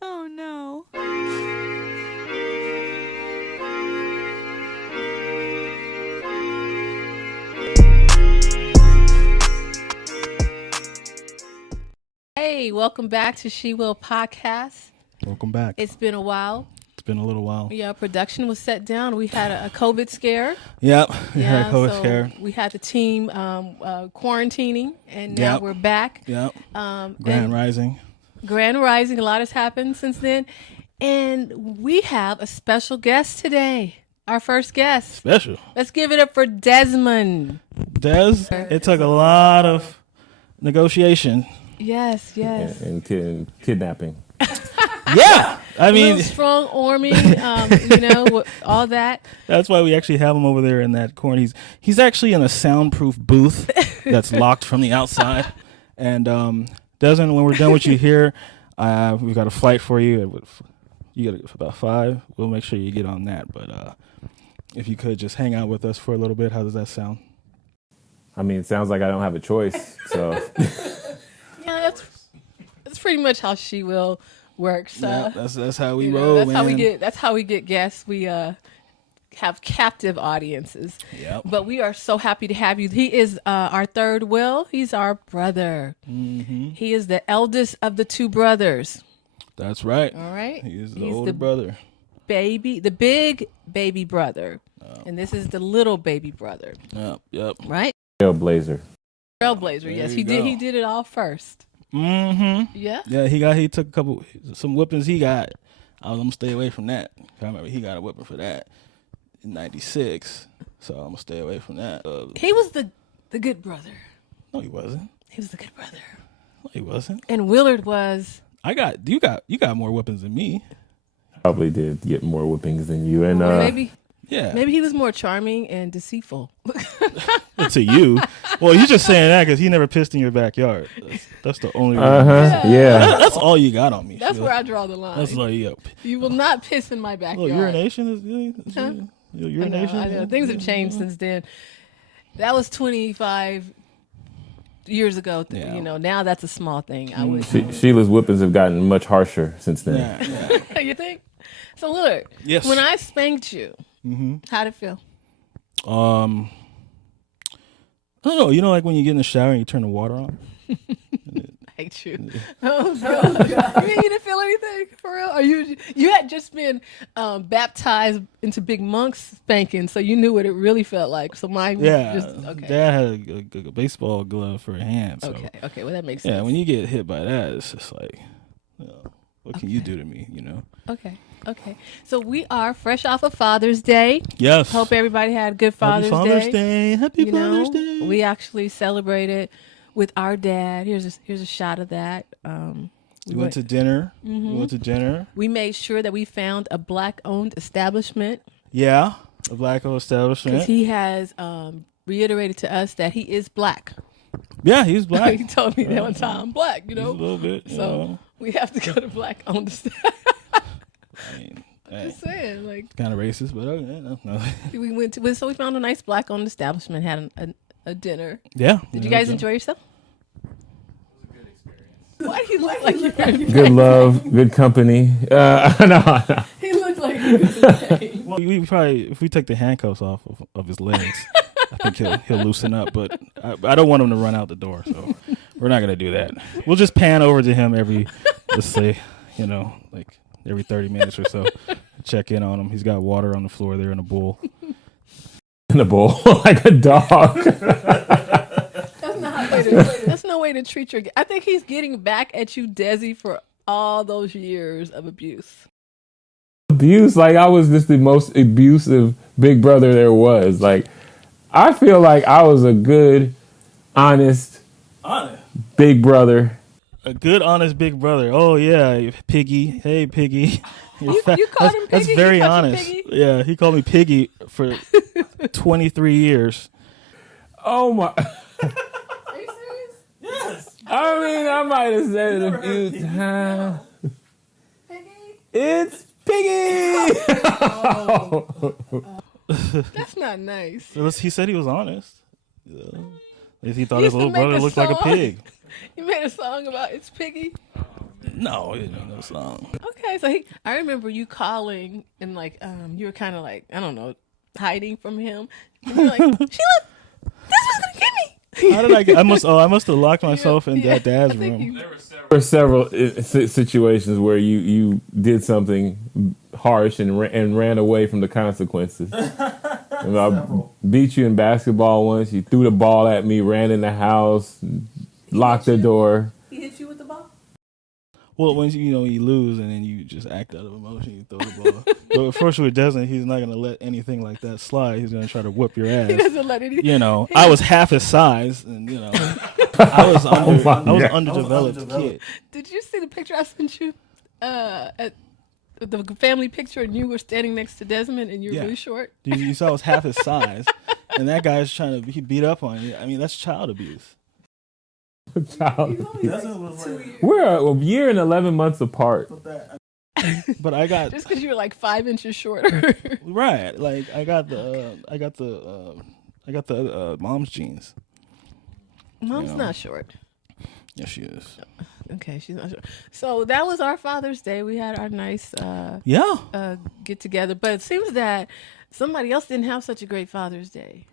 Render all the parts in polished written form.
Oh no. Hey, welcome back to She Will podcast. Welcome back. It's been a while. It's been a little while. Yeah, production was set down. We had a COVID scare. Yep, we had a COVID scare. We had the team quarantining, and now we're back. Yep. Grand Rising. Grand Rising. A lot has happened since then. And we have a special guest today. Our first guest. Special. Let's give it up for Desmond. Des, it took a lot of negotiation. Yes. And kidnapping. Yeah. I mean, strong arming, all that. That's why we actually have him over there in that corner. He's actually in a soundproof booth that's locked from the outside. And Desmond, when we're done with you here, we've got a flight for you. You get about 5. We'll make sure you get on that. But if you could just hang out with us for a little bit, how does that sound? I mean, it sounds like I don't have a choice. So yeah, that's pretty much how She Will works. Yeah, that's how we roll. That's how we get guests. We have captive audiences. Yep. But we are so happy to have you. He is our third Will. He's our brother. Mm-hmm. He is the eldest of the 2 brothers. That's right. All right. He's the older brother. The big baby brother. And this is the little baby brother. Yep. Right? Trailblazer, yes. He did it all first. Mm-hmm. Yeah. Yeah, he took some whippings he got. I'm gonna stay away from that. I remember he got a whipping for that in '96, so I'm gonna stay away from that. He was the good brother. No, he wasn't. He was the good brother. No, he wasn't. And Willard was. You got more whippings than me. probably did get more whippings than you. And maybe. Yeah. Maybe he was more charming and deceitful. To you. Well, you're just saying that because he never pissed in your backyard. That's the only reason. Yeah. That's all you got on me. That's Sheila. where I draw the line. That's like, yep. You will not piss in my backyard. Urination is urination. I know. Things have changed since then. That was 25 years ago. Yeah. Now that's a small thing. I would. Sheila's whippings have gotten much harsher since then. Yeah. You think? So Willard, Yes. when I spanked you, how'd it feel? I don't know. Like when you get in the shower and you turn the water on. I hate you. Oh God. You didn't feel anything for real? Or you had just been baptized into big monks spanking, so you knew what it really felt like. So mine was just okay. Dad had a baseball glove for a hand. So, Okay. Well, that makes sense. yeah, when you get hit by that, it's just like, what can you do to me? Okay. So we are fresh off of Father's Day. Yes. Hope everybody had a good Father's Day. Happy Father's Day. We actually celebrated with our dad. Here's a shot of that. We went to dinner. We made sure that we found a Black-owned establishment. Yeah, a Black-owned establishment. Because he has reiterated to us that he is Black. Yeah, he's Black. He told me that one time, I'm Black, Just a little bit. So we have to go to Black-owned establishment. I mean, hey, Just saying, like, kind of racist, but okay. No. we went to, so we found a nice Black-owned establishment, had a dinner. Yeah. Did you guys enjoy yourself? It was a good experience. Why do you look like you're Good love, good company. No. He looked like he was in pain. Well, we probably, if we take the handcuffs off of his legs, I think he'll loosen up. But I don't want him to run out the door, so we're not gonna do that. We'll just pan over to him let's say, like every 30 minutes or so, check in on him. He's got water on the floor there in a bowl. In a bowl, like a dog. That's no way to treat your. I think he's getting back at you, Desi, for all those years of abuse. Abuse, like I was just the most abusive big brother there was. Like I feel like I was a good, honest big brother. A good, honest big brother. Oh yeah, Piggy. Hey, Piggy. You called him Piggy? That's very He called you honest. Piggy? Yeah, he called me Piggy for 23 years. Oh my! Are you serious? Yes. I mean, I might have said it a few times. Piggy? It's Piggy. That's not nice. He said he was honest. He thought He his used to little make brother a looked like a song. pig. You made a song about it's Piggy. No, it ain't no song. Okay, so I remember you calling and like you were kind of like, I don't know, hiding from him. And you're like, Sheila, this was gonna get me. How did I get? I must have locked myself in dad's I room. think There were several situations where you did something harsh and ran away from the consequences. I beat you in basketball once. You threw the ball at me, ran in the house, locked the door. He hit you with the ball? Well, when you lose and then you just act out of emotion, you throw the ball. But unfortunately, Desmond, he's not gonna let anything like that slide. He's gonna try to whoop your ass. he doesn't let anything. I was half his size, and I was an underdeveloped kid. Did you see the picture I sent you? At the family picture, and you were standing next to Desmond, and you were really short. You saw I was half his size, and that guy's he beat up on you. I mean, that's child abuse. We're a year and 11 months apart. But I got Just because you were like 5 inches shorter. right. Like I got the mom's genes. Mom's not short. Yeah, she is. Okay, she's not short. So that was our Father's Day. We had our nice get together. But it seems that somebody else didn't have such a great Father's Day.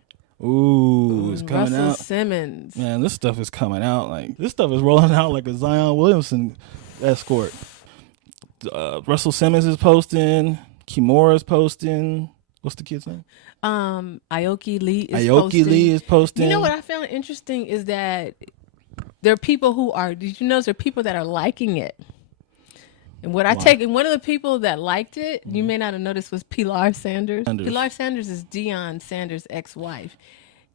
Ooh, it's coming Russell out. Simmons. Man, this stuff is coming out. Like this stuff is rolling out like a Zion Williamson escort. Russell Simmons is posting. Kimura's posting. What's the kid's name? Aoki Lee is posting. You know what I found interesting is that there are people who are. Did you notice there are people that are liking it? And what I take, and one of the people that liked it, you may not have noticed, was Pilar Sanders. Pilar Sanders is Deion Sanders' ex-wife.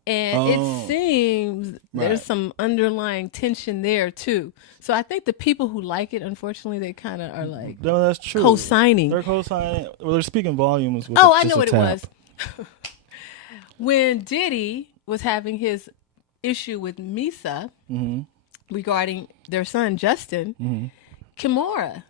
And it seems there's some underlying tension there, too. So I think the people who like it, unfortunately, they kind of are like no, that's true. co-signing. They're co-signing. Well, they're speaking volumes. With I know what it was. When Diddy was having his issue with Misa regarding their son, Justin, Kimura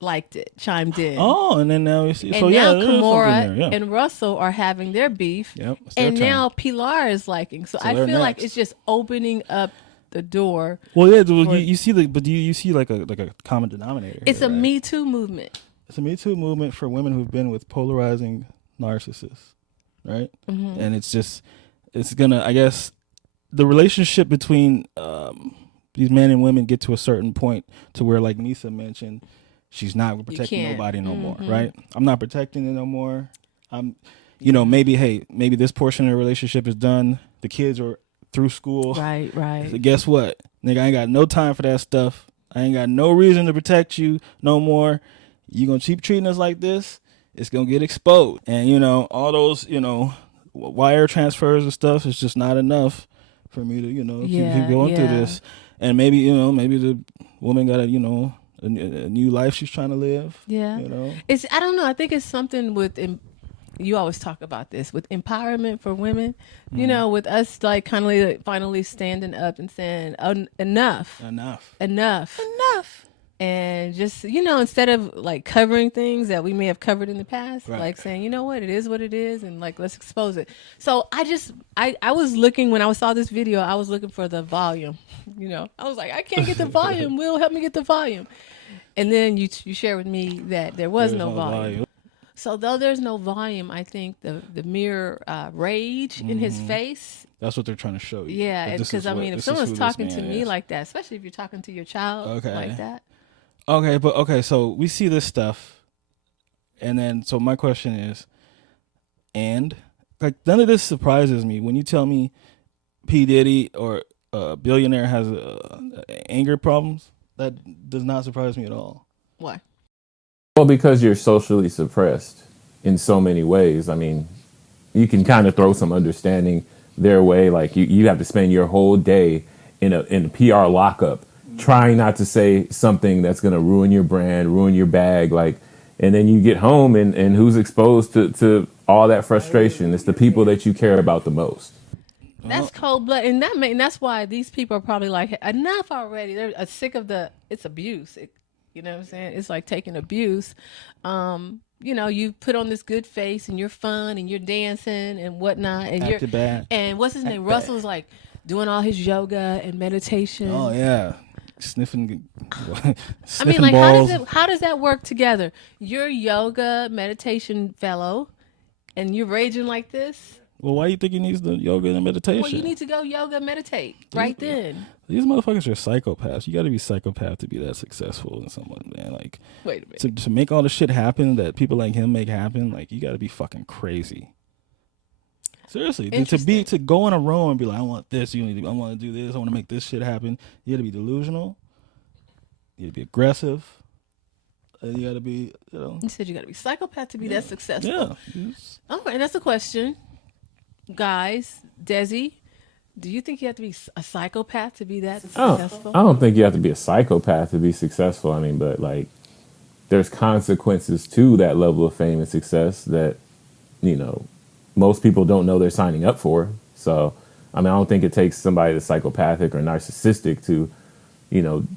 liked it, chimed in. Oh, and then now we see. And so now yeah, Kimura and Russell are having their beef. Yep, it's their and turn. now Pilar is liking. So I feel like it's just opening up the door. Well, yeah, you see you see like a common denominator. It's here, a right? Me Too movement. It's a Me Too movement for women who've been with polarizing narcissists, right? And it's gonna, I guess, the relationship between these men and women get to a certain point to where, like Misa mentioned, she's not protecting nobody no more, right? I'm not protecting it no more. I'm, maybe this portion of the relationship is done. The kids are through school. Right. So guess what? Nigga, I ain't got no time for that stuff. I ain't got no reason to protect you no more. You gonna keep treating us like this, it's gonna get exposed. And, all those, wire transfers and stuff is just not enough for me to, keep going through this. And maybe the woman got a new life she's trying to live. Yeah. It's, I don't know. I think it's something with, you always talk about this, with empowerment for women, with us like kind of finally standing up and saying, enough. And just, instead of like covering things that we may have covered in the past, like saying, you know what it is, and like, let's expose it. So I was looking, when I saw this video, I was looking for the volume, I was like, I can't get the volume. Will, help me get the volume. And then you share with me that there was no volume. So though there's no volume, I think the mere rage in his face. That's what they're trying to show you. Yeah, because if someone's talking to me like that, especially if you're talking to your child like that. Okay, so we see this stuff, and then so my question is, and like none of this surprises me when you tell me P. Diddy or a billionaire has anger problems. That does not surprise me at all. Why? Well, because you're socially suppressed in so many ways. I mean, you can kind of throw some understanding their way. Like you have to spend your whole day in a PR lockup, trying not to say something that's going to ruin your brand, ruin your bag. Like, and then you get home and who's exposed to all that frustration? It's the people that you care about the most. That's cold blood, and that's why these people are probably like, enough already. They're sick of it's abuse. You know what I'm saying? It's like taking abuse. You put on this good face and you're fun and you're dancing and whatnot, and bad. And what's his name? Russell's like doing all his yoga and meditation. Oh yeah, sniffing. I sniffing mean, like, balls. how does that work together? You're yoga meditation fellow, and you're raging like this. Well, why do you think he needs the yoga and meditation? Well, you need to go yoga meditate right then. These motherfuckers are psychopaths. You got to be psychopath to be that successful in someone, man. Like, Wait a minute. to make all the shit happen that people like him make happen, like, you got to be fucking crazy. Seriously, to go in a room and be like, I want this, I want to do this, I want to make this shit happen. You got to be delusional. You got to be aggressive. You got to be, You said you got to be psychopath to be that successful. Yeah. Yes. Okay, that's a question, guys. Desi, do you think you have to be a psychopath to be that successful? I don't think you have to be a psychopath to be successful. I mean, but like, there's consequences to that level of fame and success that, most people don't know they're signing up for. So, I mean, I don't think it takes somebody that's psychopathic or narcissistic to,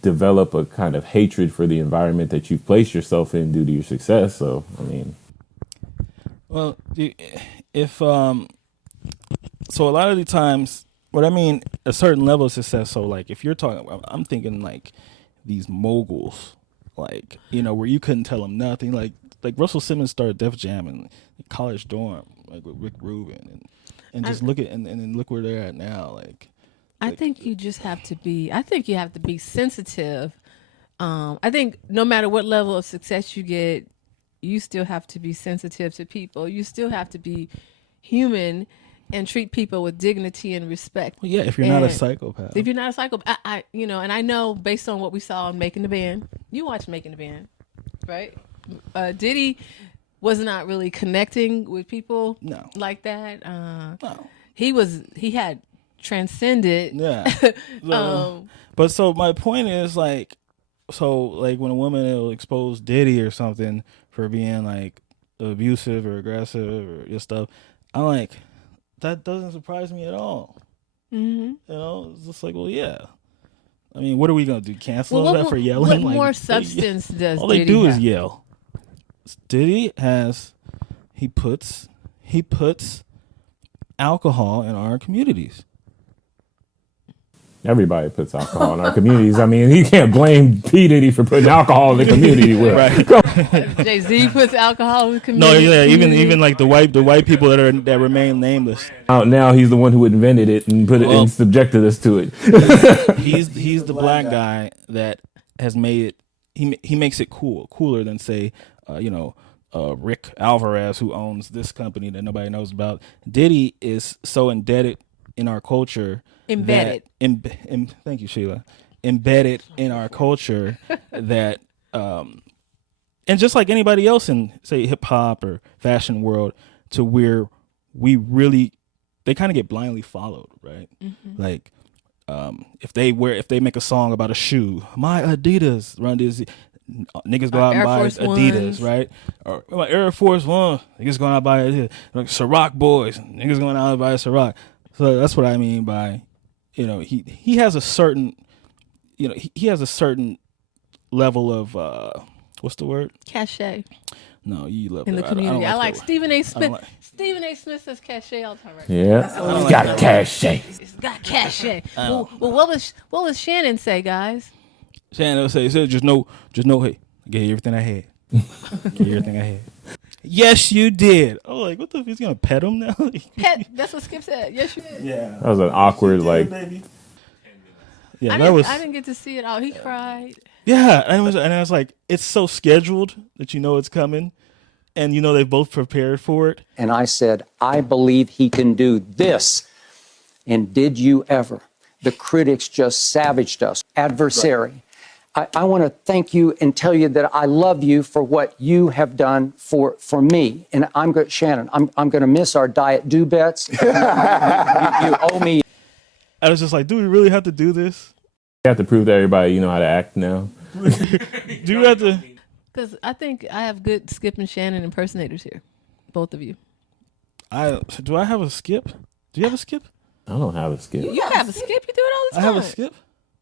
develop a kind of hatred for the environment that you've placed yourself in due to your success. So, I mean. Well, if, so a lot of the times, what I mean, a certain level of success. So, like, if you're talking, I'm thinking like these moguls, like, where you couldn't tell them nothing. Like Russell Simmons started Def Jam in college dorm, like with Rick Rubin, and just look at and then look where they're at now. Like, I think you just have to be. I think you have to be sensitive. I think no matter what level of success you get, you still have to be sensitive to people. You still have to be human and treat people with dignity and respect. Well, yeah, if you're not a psychopath. If you're not a psychopath, and I know based on what we saw in Making the Band, you watched Making the Band, right? Diddy was not really connecting with people like that. No. He had transcended. Yeah. But so my point is like when a woman will expose Diddy or something for being like abusive or aggressive or just stuff, I'm like, that doesn't surprise me at all. Mm-hmm. It's just like, well, yeah. I mean, what are we gonna do? Cancel that for yelling? What more substance does all Diddy they do have? is yell. Diddy he puts alcohol in our communities. Everybody puts alcohol in our communities. I mean, you can't blame P. Diddy for putting alcohol in the community. Right. Jay-Z puts alcohol in the community. No, yeah, even like the white people that remain nameless. Now he's the one who invented it and put it and subjected us to it. he's the black guy that has made it. He makes it cooler than say, Rick Alvarez, who owns this company that nobody knows about. Diddy is so indebted in our culture. Embedded. Thank you, Sheila. Embedded in our culture that, and just like anybody else in, say, hip hop or fashion world, to where they kind of get blindly followed, right? Mm-hmm. Like, if they make a song about a shoe, my Adidas, run this. Niggas go out and buy Adidas, right? Or Air Force One, niggas going out and buy Adidas. Like Ciroc boys, niggas going out and buy Ciroc. So that's what I mean by, he has a certain, he has a certain level of what's the word? Cachet. No, you love in the community. I like Stephen A. Smith. Stephen A. Smith says cachet all the time, right? Yeah, it's got cachet. It's got cachet. Well, what was Shannon say, guys? Shannon said, just know, hey, I gave you everything I had. Gave you everything I had. Yes, you did. Oh, like, what the f? He's gonna pet him now? Pet? That's what Skip said. Yes, you did. Yeah. That was an awkward, like. Yeah, I didn't get to see it all. He cried. Yeah, and I was like, it's so scheduled that it's coming, and they've both prepared for it. And I said, I believe he can do this. And did you ever? The critics just savaged us. Adversary. Right. I want to thank you and tell you that I love you for what you have done for me. And Shannon, I'm going to miss our Diet Do bets. You owe me. I was just like, do we really have to do this? You have to prove to everybody you know how to act now. Do you have to? Because I think I have good Skip and Shannon impersonators here. Both of you. Do I have a Skip? Do you have a Skip? I don't have a Skip. You have a Skip? You do it all the time. I have a Skip?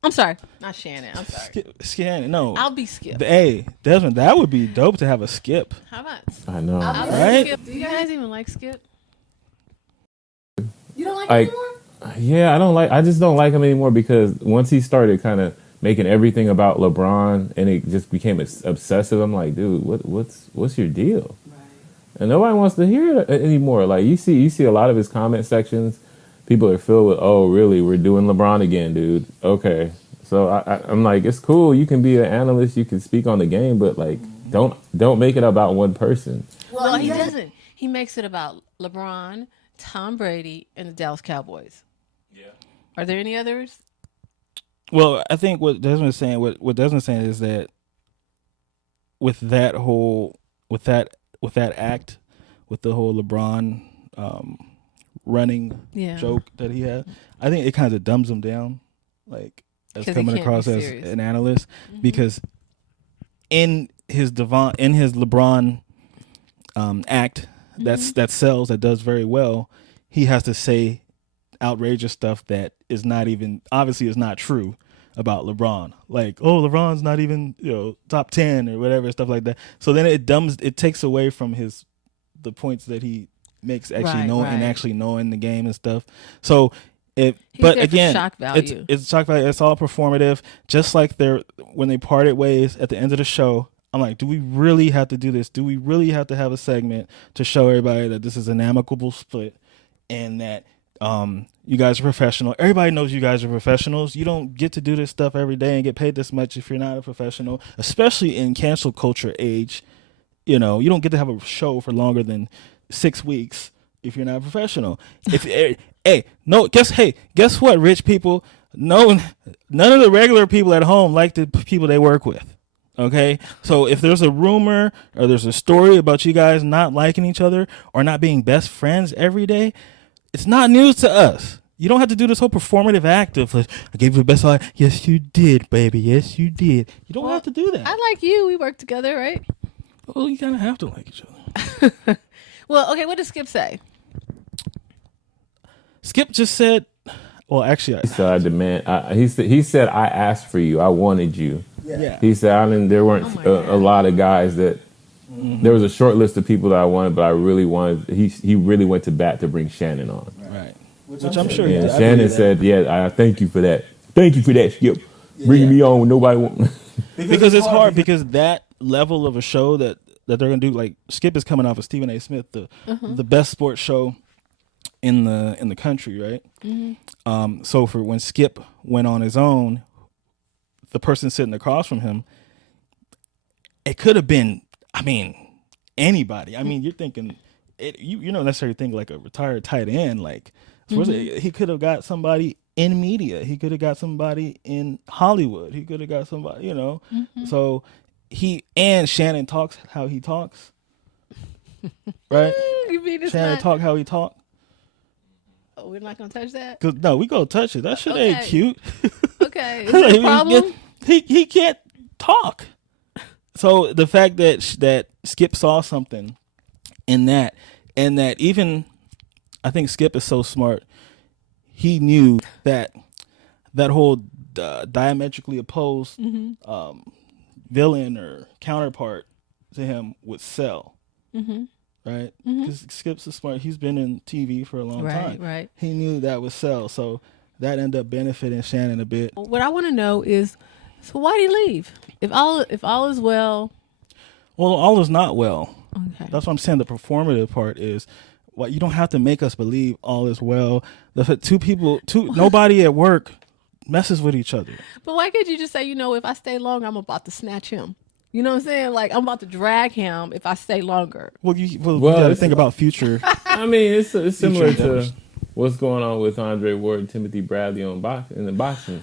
I'm sorry. Not Shannon. I'm sorry. Shannon, no. I'll be Skip. Hey, Desmond, that would be dope to have a Skip. How about? I know. Right? Skip. Do you guys even like Skip? You don't like him anymore? Yeah, I just don't like him anymore because once he started kind of making everything about LeBron, and it just became obsessive. I'm like, dude, what's your deal? Right. And nobody wants to hear it anymore. Like you see a lot of his comment sections. People are filled with, oh, really? We're doing LeBron again, dude. Okay. So I'm like, it's cool. You can be an analyst. You can speak on the game, but like, don't make it about one person. Well, he doesn't. He makes it about LeBron, Tom Brady, and the Dallas Cowboys. Yeah. Are there any others? Well, I think what Desmond's saying, what Desmond's saying is that with that act, with the whole LeBron running joke that he had, I think it kind of dumbs him down, like as coming across as an analyst, because in his LeBron act that sells, that does very well, he has to say outrageous stuff that is not even, obviously is not true about LeBron. Like, oh, LeBron's not even, top 10 or whatever, stuff like that. So then it takes away from the points that he makes actually knowing the game and stuff. So but again, shock value. It's shock value. It's all performative. Just like when they parted ways at the end of the show, I'm like, do we really have to do this? Do we really have to have a segment to show everybody that this is an amicable split and that you guys are professional? Everybody knows you guys are professionals. You don't get to do this stuff every day and get paid this much if you're not a professional, especially in cancel culture age. You don't get to have a show for longer than 6 weeks if you're not a professional. Guess what, rich people? No, none of the regular people at home like the people they work with. Okay, so if there's a rumor or there's a story about you guys not liking each other or not being best friends every day, it's not news to us. You don't have to do this whole performative act of, I gave you the best line. Yes, you did, baby. Yes, you did. You don't have to do that. I like you. We work together, right? Well, you kind of have to like each other. Well, okay, what did Skip say? Skip just said, well, actually, he said, I demand. He said, I asked for you. I wanted you. Yeah. He said, there weren't a lot of guys that. Mm-hmm. There was a short list of people that I wanted, but I really wanted. He really went to bat to bring Shannon on. Right. Which I'm sure. And Shannon said, I thank you for that. Thank you for that, Skip. Bringing me on when nobody wants. Because it's hard. Because that level of a show that they're gonna do, like Skip is coming off of Stephen A. Smith, the best sports show in the country, right? Mm-hmm. So for when Skip went on his own, the person sitting across from him, it could have been, anybody. You're thinking, you don't necessarily think like a retired tight end. Like, he could have got somebody in media. He could have got somebody in Hollywood. He could have got somebody, So Shannon talks how he talks, right? You mean it's Shannon talk how he talk. Oh, we're not gonna touch that? Cause no, we gonna touch it. That shit ain't cute. Okay, is it a problem? He can't talk. So the fact that Skip saw something in that, and that even, I think Skip is so smart, he knew that whole diametrically opposed villain or counterpart to him would sell. Right? Because Skip's is smart. He's been in TV for a long time. Right. He knew that would sell. So that ended up benefiting Shannon a bit. What I want to know is, so why did he leave? If all is well. Well, all is not well. Okay. That's what I'm saying. The performative part is, you don't have to make us believe all is well. Nobody at work messes with each other. But why can't you just say, if I stay long, I'm about to snatch him? You know what I'm saying? Like, I'm about to drag him if I stay longer. Well, you got to think about future. It's similar to what's going on with Andre Ward and Timothy Bradley in the boxing.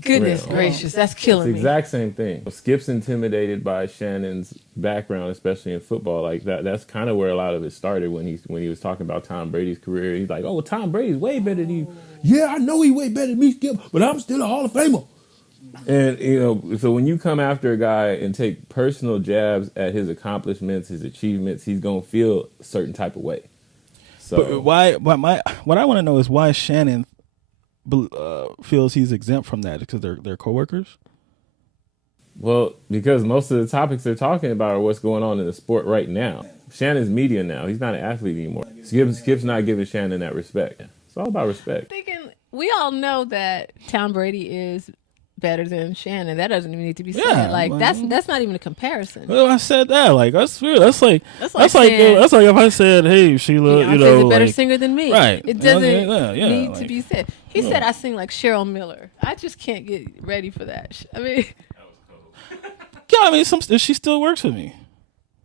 Goodness gracious, that's killing me. It's the exact same thing. Skip's intimidated by Shannon's background, especially in football. Like that's kind of where a lot of it started when he was talking about Tom Brady's career. He's like, "Oh, Tom Brady's way better than you." Yeah, I know he's way better than me, Skip, but I'm still a Hall of Famer. And so when you come after a guy and take personal jabs at his accomplishments, his achievements, he's gonna feel a certain type of way. So what I want to know is why Shannon feels he's exempt from that, because they're coworkers. Well, because most of the topics they're talking about are what's going on in the sport right now. Shannon's media now. He's not an athlete anymore. Skip's not giving Shannon that respect. It's all about respect. We all know that Tom Brady is better than Shannon. That doesn't even need to be said. Yeah, Like well, that's not even a comparison. Well, I said that. Like that's weird. That's like saying that's like if I said, "Hey, Sheila, you know, Beyonce's a better like, singer than me." right? It doesn't Yeah, need like, to be said. He said I sing like Cheryl Miller. I just can't get ready for that. I mean, Yeah, I mean, she still works with me.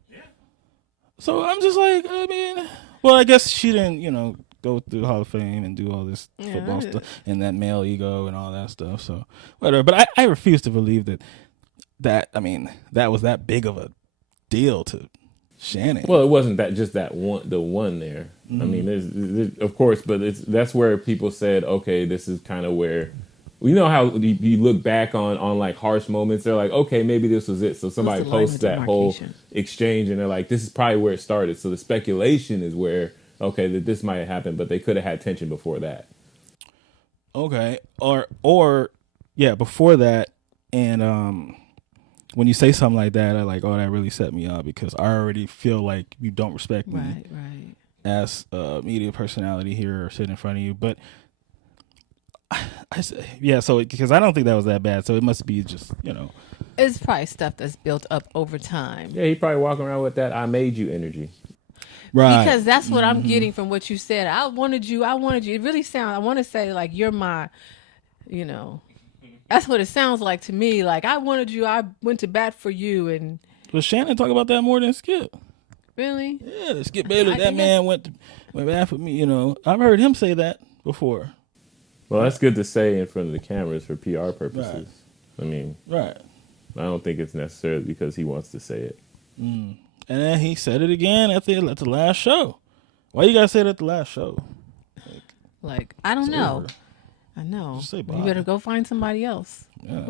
Yeah. So I'm just like, I mean, well, I guess she didn't, go through the Hall of Fame and do all this football stuff and that male ego and all that stuff. So whatever. But I refuse to believe that was that big of a deal to Shannon. Well, it wasn't the one there. I mean, there's of course, but that's where people said, okay, this is kind of where, you know how you look back on like harsh moments. They're like, okay, maybe this was it. So somebody posts that whole exchange, and they're like, this is probably where it started. So the speculation is where, okay, that this might have happened, but they could have had tension before that. Okay, or yeah, before that, and when you say something like that, I like, oh, that really set me up because I already feel like you don't respect me right. as a media personality here or sitting in front of you. But so because I don't think that was that bad, so it must be just It's probably stuff that's built up over time. Yeah, he probably walking around with that "I made you" energy. right Because that's what I'm getting from what you said. I wanted you. It really sounds, I want to say like you're my, that's what it sounds like to me. Like I wanted you. I went to bat for you. And But Shannon talk about that more than Skip. really? Yeah, Skip Bayless, that man went bad for me. I've heard him say that before. Well, that's good to say in front of the cameras for PR purposes. Right. I mean, Right. I don't think it's necessarily because he wants to say it. And then he said it again at the last show. Why you gotta say it at the last show? Like I don't know. Weird. I know. Just say You bye. better go find somebody else. Yeah.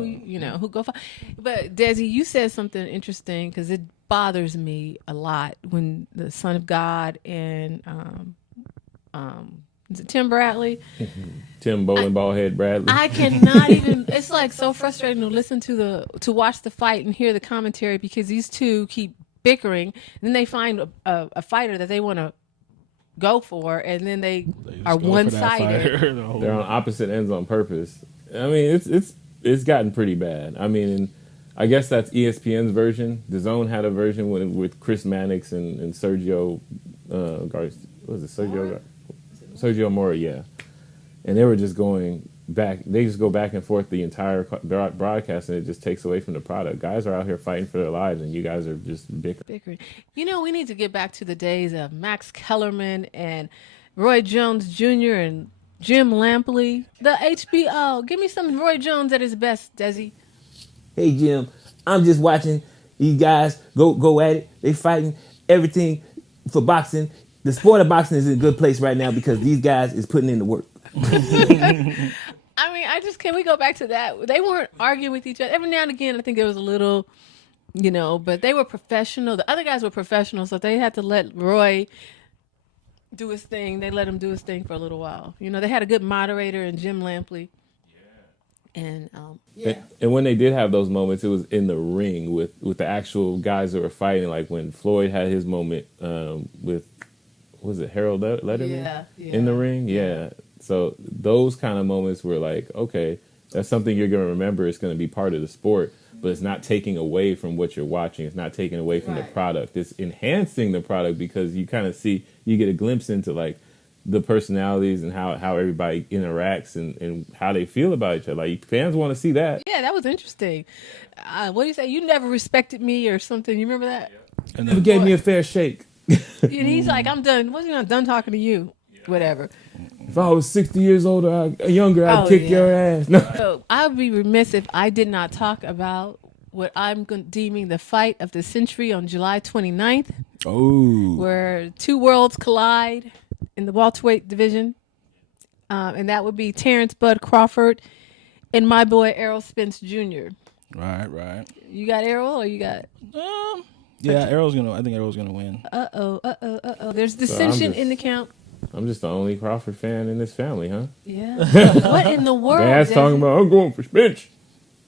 Who go find. But Desi, you said something interesting because it bothers me a lot when the Son of God and is it Tim Bradley? Tim Bowling Ballhead Bradley. I cannot even. It's like so frustrating to listen to watch the fight and hear the commentary because these two keep bickering. And then they find a fighter that they want to go for, and then they are one-sided. They're on opposite ends on purpose. I mean, it's gotten pretty bad. I mean, and I guess that's ESPN's version. DAZN had a version with Chris Mannix and Sergio Sergio Mora, yeah. And they were just going back. They just go back and forth the entire broadcast, and it just takes away from the product. Guys are out here fighting for their lives, and you guys are just bickering. We need to get back to the days of Max Kellerman and Roy Jones Jr. and Jim Lampley. The HBO. Give me some Roy Jones at his best, Desi. Hey, Jim, I'm just watching these guys go at it. They fighting everything for boxing. The sport of boxing is in a good place right now because these guys is putting in the work. I mean, can we go back to that? They weren't arguing with each other. Every now and again, I think there was a little, but they were professional. The other guys were professional, so they had to let Roy do his thing. They let him do his thing for a little while. They had a good moderator in Jim Lampley. And and when they did have those moments, it was in the ring with the actual guys that were fighting. Like when Floyd had his moment with, was it Harold Letterman in the ring? Yeah. So those kind of moments were like, okay, that's something you're going to remember. It's going to be part of the sport, but it's not taking away from what you're watching. It's not taking away from the product. It's enhancing the product because you kind of you get a glimpse into like the personalities and how everybody interacts and how they feel about each other. Like fans want to see that. Yeah, that was interesting. What do you say? You never respected me or something. You remember that? And never gave me a fair shake. And he's like, I'm done. Wasn't I done talking to you? Whatever. If I was 60 years younger, I'd kick your ass. No. So I would be remiss if I did not talk about what I'm deeming the fight of the century on July 29th. Oh. Where two worlds collide in the welterweight division. And that would be Terrence Bud Crawford and my boy Errol Spence Jr. Right. You got Errol or you got... Yeah, I think Errol's gonna win. Uh-oh. There's dissension in the camp. I'm just the only Crawford fan in this family, huh? Yeah. What in the world? Dad's talking about, I'm going for Spence.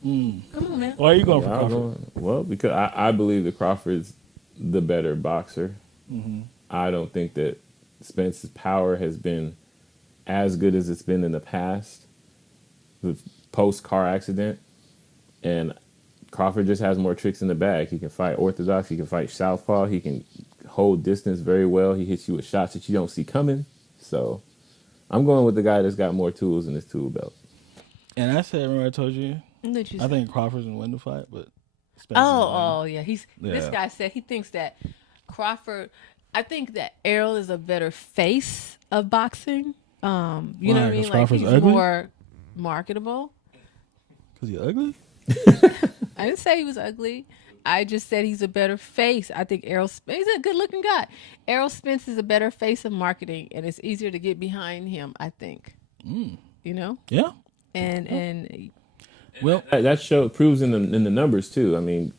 Come on, man. Why are you going for Crawford? Well, because I believe that Crawford's the better boxer. Mm-hmm. I don't think that Spence's power has been as good as it's been in the past. The post-car accident. And Crawford just has more tricks in the bag. He can fight orthodox. He can fight southpaw. He can hold distance very well. He hits you with shots that you don't see coming. So I'm going with the guy that's got more tools in his tool belt. And I said, remember I told you, Did you I say? think Crawford's gonna win the fight, but Spence Yeah. This Yeah. guy said he thinks that Crawford. I think that Errol is a better face of boxing. You know what I mean? 'Cause Like Crawford's he's ugly? more marketable. because he ugly. I didn't say he was ugly. I just said he's a better face. I think Errol Spence, he's a good looking guy. Errol Spence is a better face of marketing, and it's easier to get behind him, I think. You know? Yeah. And Well, That show proves in the numbers too. I mean,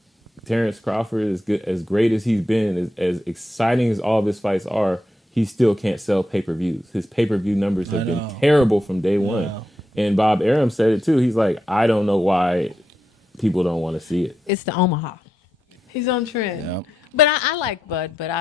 Terrence Crawford is good, as great as he's been, as exciting as all of his fights are. He still can't sell pay-per-views. His pay-per-view numbers have been terrible from day one. And Bob Arum said it too. He's like, I don't know why people don't want to see it. it's the Omaha. He's on trend. Yeah. But I like Bud, but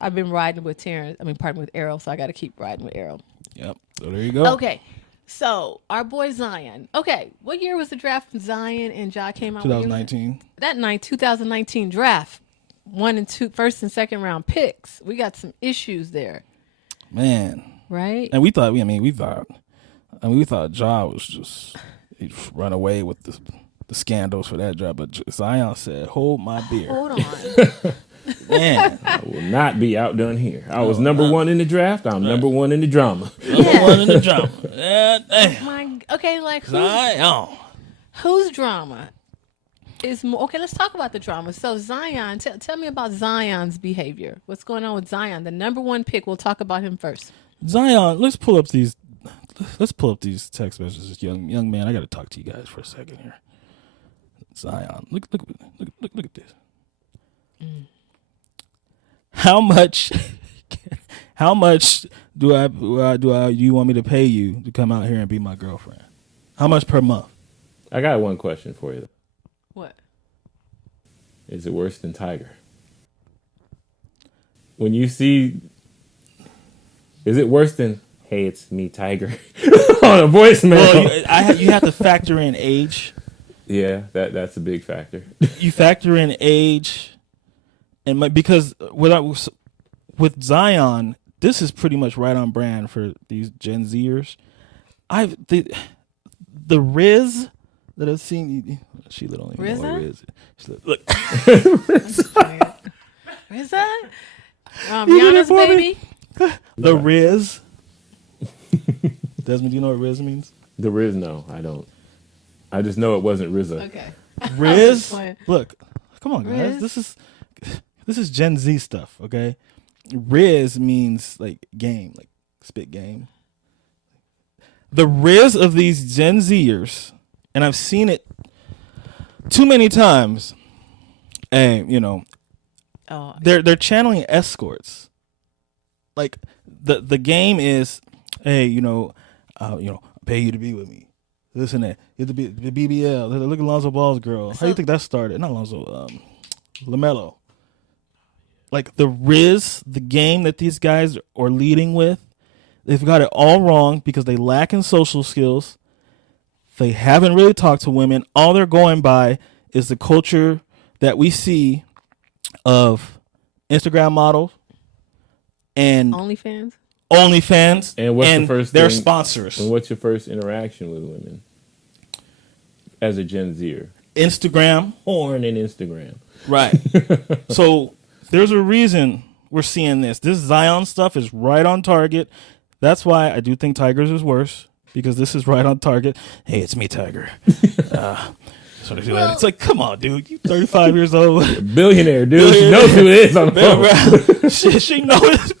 I've been riding with Terrence. With Errol, so I got to keep riding with Errol. yep. So there you go. Okay. So, our boy Zion. Okay, what year was the draft when Zion and Ja came out? 2019. That night, 2019 draft. 1 and 2, first and second round picks. We got some issues there, Man. right? And we thought Ja was just he'd run away with the scandals for that job, but Zion said, "Hold my beer." Hold on. Man, I will not be outdone here. I was number one in the draft. I'm number one in the drama. number one in the drama. Damn. Okay, like Zion. whose drama is more? Okay, let's talk about the drama. So Zion, tell me about Zion's behavior. What's going on with Zion, the number one pick? We'll talk about him first. Zion, let's pull up these text messages. Young man, I got to talk to you guys for a second here. Zion, look at this. How much do you want me to pay you to come out here and be my girlfriend? How much per month? I got one question for you. What? Is it worse than Tiger? When you see, is it worse than, hey, it's me, Tiger, on a voicemail? Well, you have to factor in age. Yeah, that's a big factor. You factor in age, and because with Zion, this is pretty much right on brand for these Gen Zers. The Riz that I've seen, Sheila don't even know what Riz is. Sheila, look, RZA? Rihanna's baby? the Riz. Desmond, do you know what Riz means? The Riz, no, I don't. I just know it wasn't RZA. Okay. Riz, look, come on, guys. Riz? This is Gen Z stuff, okay? Riz means like game, like spit game. The Riz of these Gen Zers, and I've seen it too many times. And they're channeling escorts. Like the game is, hey, pay you to be with me. This and that. You have to be the BBL. Look at Lonzo Ball's girl. How do you think that started? Not Lonzo, LaMelo. Like the Riz, the game that these guys are leading with, they've got it all wrong because they lack in social skills. They haven't really talked to women. All they're going by is the culture that we see of Instagram models and OnlyFans. And what's the first their thing, sponsors. And what's your first interaction with women as a Gen Zer? Instagram. Porn and Instagram. Right. So there's a reason we're seeing this. This Zion stuff is right on target. That's why I do think Tiger's is worse, because this is right on target. Hey, it's me, Tiger. It's like, come on, dude. You 35 years old. Billionaire, dude. She knows who it is on the phone. she knows.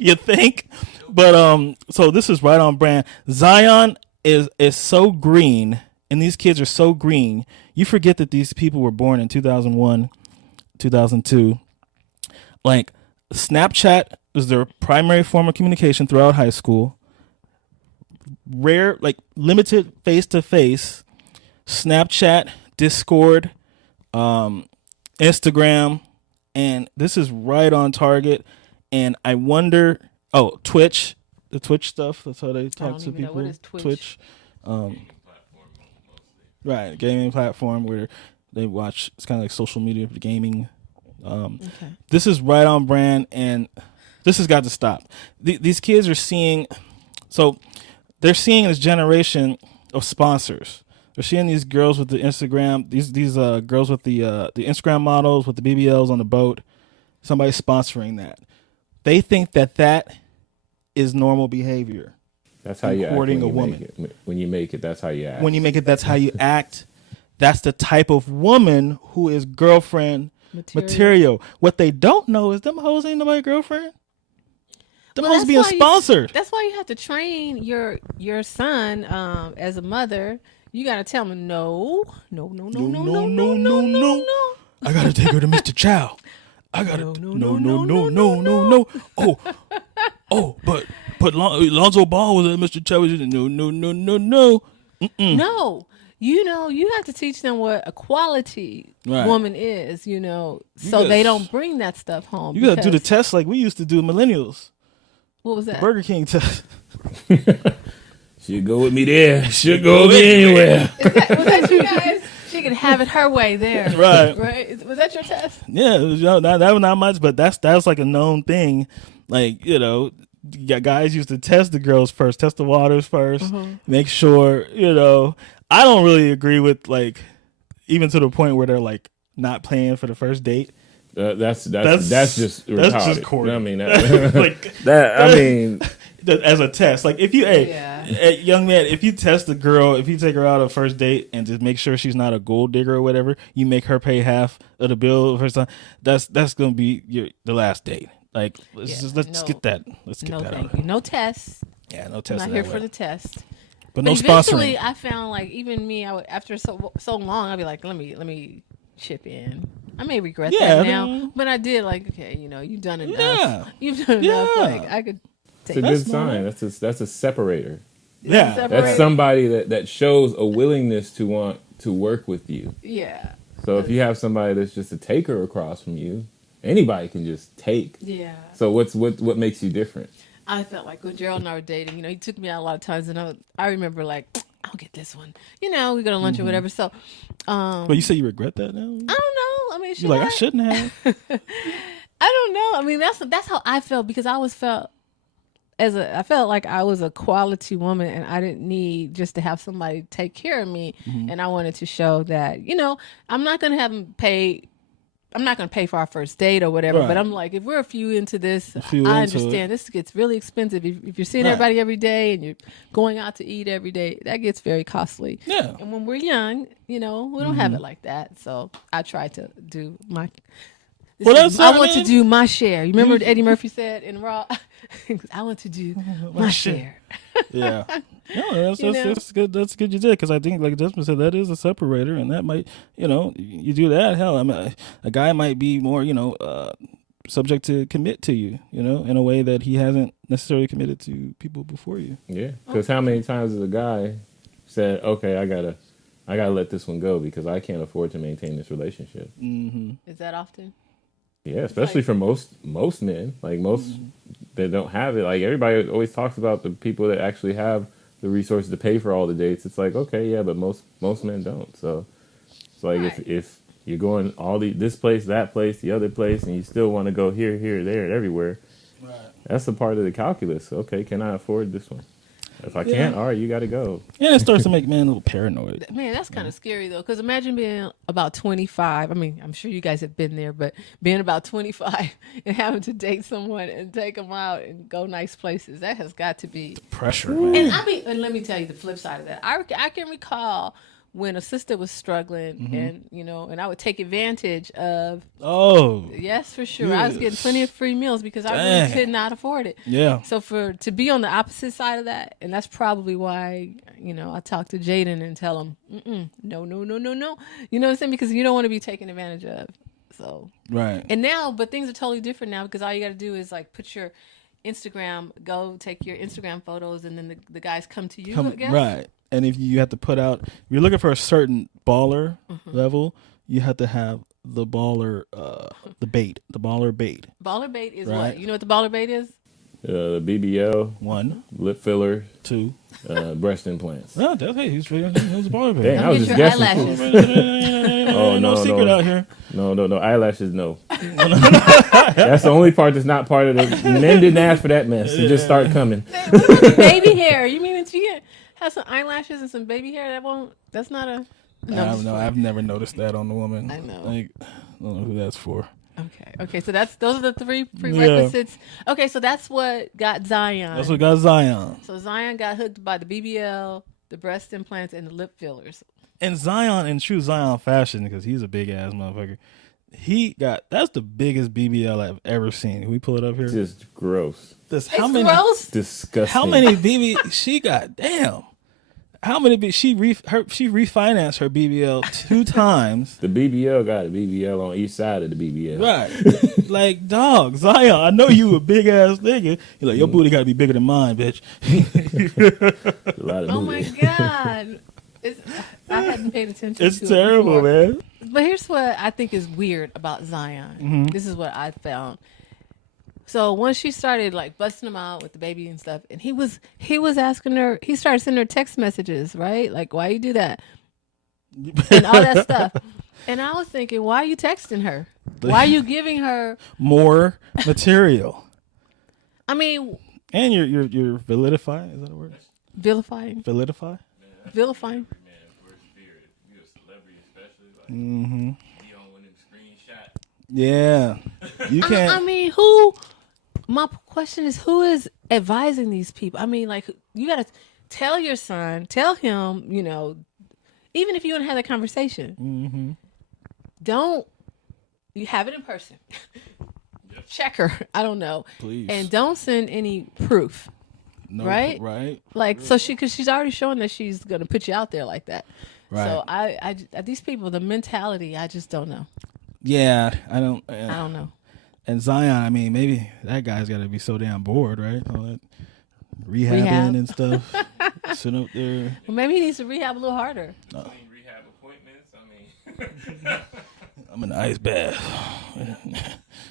You think? But so this is right on brand. Zion is so green, and these kids are so green. You forget that these people were born in 2001, 2002. Like, Snapchat is their primary form of communication throughout high school. Rare, like limited face-to-face. Snapchat, Discord, Instagram, and this is right on target. And I wonder, Twitch, the Twitch stuff. That's how they talk to people. What is Twitch? Right, gaming platform where they watch. It's kind of like social media for gaming. This is right on brand, and this has got to stop. These kids are seeing, so they're seeing this generation of sponsors. They're seeing these girls with the Instagram, these girls with the Instagram models with the BBLs on the boat. Somebody sponsoring that. They think that is normal behavior. That's how you act courting when a woman. When you make it, that's how you act. When you make it, that's how you act. That's the type of woman who is girlfriend material. What they don't know is them hoes ain't nobody girlfriend. Them hoes being sponsored. That's why you have to train your son as a mother. You got to tell him no. I gotta take her to Mr. Chow. I gotta no. But Lonzo Ball was at Mr. Chow. No. No. You have to teach them what a quality woman is, so they don't bring that stuff home. You got to do the test like we used to do millennials. What was that? The Burger King test. She'll go with me there. She'll go with me anywhere. Was that you guys? She can have it her way there. Right. Right? Was that your test? Yeah, it was, that was not much, but that's like a known thing. Like, guys used to test the girls first, test the waters first, make sure, I don't really agree with, like, even to the point where they're like not playing for the first date. That's just retarded. That's just corny. I mean, as a test, like if you, young man, if you test the girl, if you take her out on a first date and just make sure she's not a gold digger or whatever, you make her pay half of the bill the first time. That's gonna be the last date. Like let's get that. Let's get that out. No tests. Yeah, no tests. I'm not here for the test. But no eventually, sponsoring. I found like even me, after so long, I'd be like, let me chip in. I may regret that now, but I did. Like, okay, you've done enough. Yeah. You've done enough. Like, I could take. It's a good sign. That's a separator. Yeah, that's somebody that shows a willingness to want to work with you. Yeah. So if you have somebody that's just a taker across from you, anybody can just take. Yeah. So what makes you different? I felt like when Gerald and I were dating, he took me out a lot of times, and I remember like, I'll get this one. We go to lunch or whatever. So, but you say you regret that now? I don't know. I mean, you're like, I shouldn't have. I don't know. I mean, that's how I felt, because I always felt I felt like I was a quality woman, and I didn't need just to have somebody take care of me. And I wanted to show that, I'm not going to have them pay. I'm not going to pay for our first date or whatever, but I'm like, if we're a few into this, I understand this gets really expensive. If you're seeing everybody every day and you're going out to eat every day, that gets very costly. Yeah. And when we're young, we don't have it like that. So I try to do my... I want to do my share. You remember what Eddie Murphy said in Raw? I want to do my share. Yeah. No, that's good. That's good you did, because I think, like Desmond said, that is a separator, and that might, you do that. Hell, I mean, a guy might be more, subject to commit to you, in a way that he hasn't necessarily committed to people before you. Yeah, because how many times has a guy said, "Okay, I gotta let this one go because I can't afford to maintain this relationship." Is that often? Yeah, especially for most men. Like most, they don't have it. Like everybody always talks about the people that actually have the resources to pay for all the dates. It's like, okay, yeah, but most men don't. So it's like if you're going this place, that place, the other place, and you still want to go here, there, and everywhere, that's a part of the calculus. Okay, can I afford this one? If I can't, all right, you got to go. Yeah, it starts to make men a little paranoid. Man, that's kind of scary, though, because imagine being about 25. I mean, I'm sure you guys have been there, but being about 25 and having to date someone and take them out and go nice places, that has got to be... pressure, man. And let me tell you the flip side of that. I can recall when a sister was struggling and I would take advantage of... Oh. Yes, for sure. Yes. I was getting plenty of free meals because I really could not afford it. Yeah. So to be on the opposite side of that, and that's probably why, I talk to Jaden and tell him, no. You know what I'm saying? Because you don't want to be taken advantage of. So. Right. And now, but things are totally different now, because all you got to do is like put your Instagram, go take your Instagram photos, and then the guys come to you, I guess. Right. And if you have to put out, if you're looking for a certain baller level, you have to have the baller, the baller bait. Baller bait is what? You know what the baller bait is? BBL, 1, lip filler, 2. breast implants. No, that's hey, he was a baller. Dang, I was just Your guessing. eyelashes. Oh, no no, secret no. out here. No. Eyelashes, no. That's the only part that's not part of the. Men didn't ask for that mess. It just started coming. Baby hair. You mean that you have some eyelashes and some baby hair? That's not a. No, I'm just playing. I've never noticed that on the woman. I know. Like, I don't know who that's for. Okay. So those are the 3 prerequisites. Yeah. Okay, so that's what got Zion. That's what got Zion. So Zion got hooked by the BBL, the breast implants, and the lip fillers. And Zion, in true Zion fashion, because he's a big ass motherfucker. That's the biggest BBL I've ever seen. Can we pull it up here? Just gross. Gross? Disgusting. How many BB she got? Damn. How many? She refinanced her BBL 2 times. The BBL got a BBL on each side of the BBL. Right. Like, dog, Zion, I know you a big ass nigga. You're like, your booty got to be bigger than mine, bitch. A lot of Oh booty. my God. I hadn't paid attention It's to terrible, it before. man. But here's what I think is weird about Zion. Mm-hmm. This is what I found. So once she started like busting him out with the baby and stuff, and he was asking her, he started sending her text messages, right? Like, why you do that? And all that stuff. And I was thinking, why are you texting her? Why are you giving her more material? I mean, and you're vilifying, is that a word? vilifying. Vilify? Vilifying. Mm-hmm. Screenshot. Yeah. You can't. I mean, my question is, who is advising these people? I mean, like, you got to tell your son, tell him, even if you want to have that conversation, you have it in person. Check her. I don't know. Please. And don't send any proof. No, right? Right. Like, so because she's already showing that she's going to put you out there like that. Right. So I these people, the mentality, I just don't know. Yeah, I don't know. And Zion, I mean, maybe that guy's got to be so damn bored, right? All that rehabbing and stuff, sitting up there. Well, maybe he needs to rehab a little harder. Rehab appointments. I'm in the ice bath.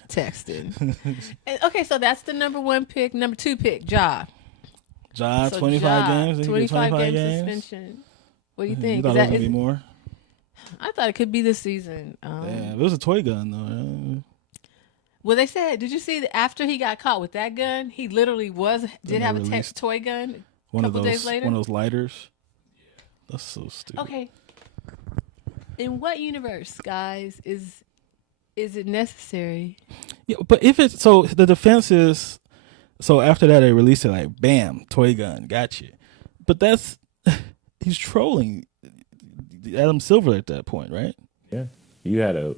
Texting. Okay, so that's the number 1 pick. Number 2 pick, Ja. Ja, 25 games. 25 games suspension. What do you think? You thought it was gonna be more? I thought it could be this season. Yeah, it was a toy gun though. Well, they said, did you see that after he got caught with that gun, he literally did have a toy gun a couple days later? One of those lighters. Yeah. That's so stupid. Okay. In what universe, guys, is it necessary? Yeah, but if it's so, the defense is so after that they released it like bam, toy gun, got you. But that's he's trolling Adam Silver at that point, right? Yeah. You had a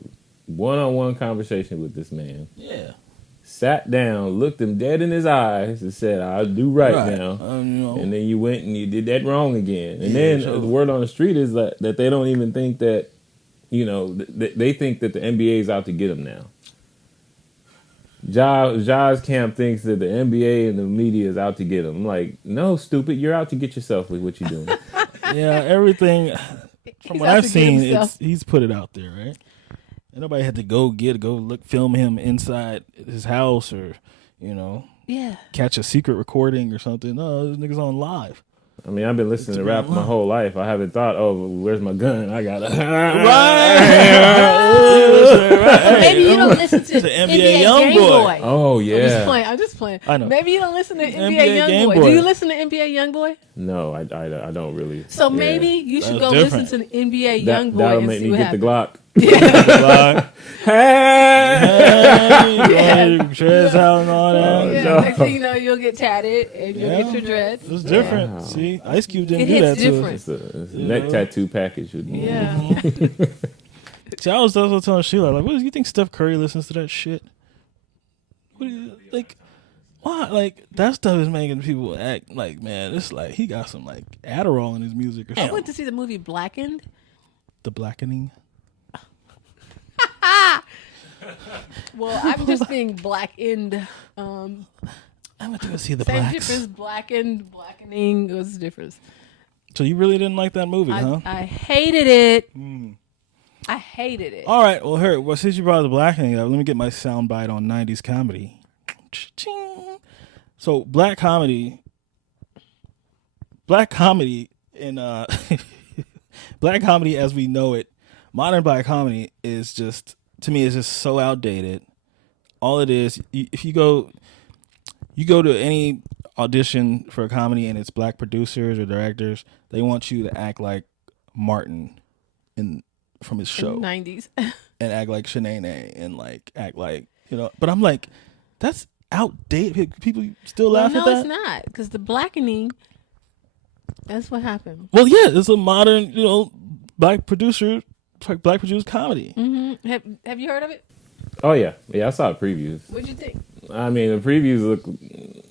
one-on-one conversation with this man. Yeah. Sat down, looked him dead in his eyes, and said, "I'll do right now." And then you went and you did that wrong again. And then the word on the street is that they don't even think that, they think that the NBA is out to get him now. Ja's camp thinks that the NBA and the media is out to get him. I'm like, no, stupid, you're out to get yourself with what you're doing. Yeah, everything from what I've seen, he's put it out there, right? And nobody had to go film him inside his house or, catch a secret recording or something. No, this nigga's on live. I mean, I've been listening to rap my whole life. I haven't thought, oh, where's my gun? I got it. Right. Maybe you don't listen to the NBA Young Boy. Oh, yeah. I'm just playing. I know. Maybe you don't listen to NBA NBA Young Boy. Do you listen to NBA Young Boy? No, I don't really. So maybe you should go different. listen to the NBA Young Boy That'll and make see me what get happens. the Glock. Hey, dreads out and all that. Yeah, next thing you know, you'll get tatted and you'll get your dreads. It's different. Wow. See, Ice Cube didn't It do hits that to different. us. It's a neck tattoo package with me. Yeah. See, I was also telling Sheila, like, what do you think Steph Curry listens to that shit? What do you, like, why? Like, that stuff is making people act like, man, it's like he got some, like, Adderall in his music or I something. went to see the movie Blackened. The Blackening. Well, I'm just being blackened. I went to go see the Same Blacks. difference. Blackened, blackening. What's the difference? So you really didn't like that movie, huh? I hated it. I hated it. All right, well, since you brought the Blackening up, let me get my soundbite on 90s comedy. Ching. So black comedy in black comedy as we know it, modern black comedy is just, to me, is just so outdated. All it is, if you go to any audition for a comedy and it's black producers or directors, they want you to act like Martin from his show In the 90s. and act like Shannon and like act like, but I'm like, that's outdated. People still laugh at that. No, it's not, because the Blackening, that's what happened. Well, yeah, it's a modern, black produced comedy. Mm-hmm. Have you heard of it? Oh yeah, I saw the previews. What'd you think? I mean, the previews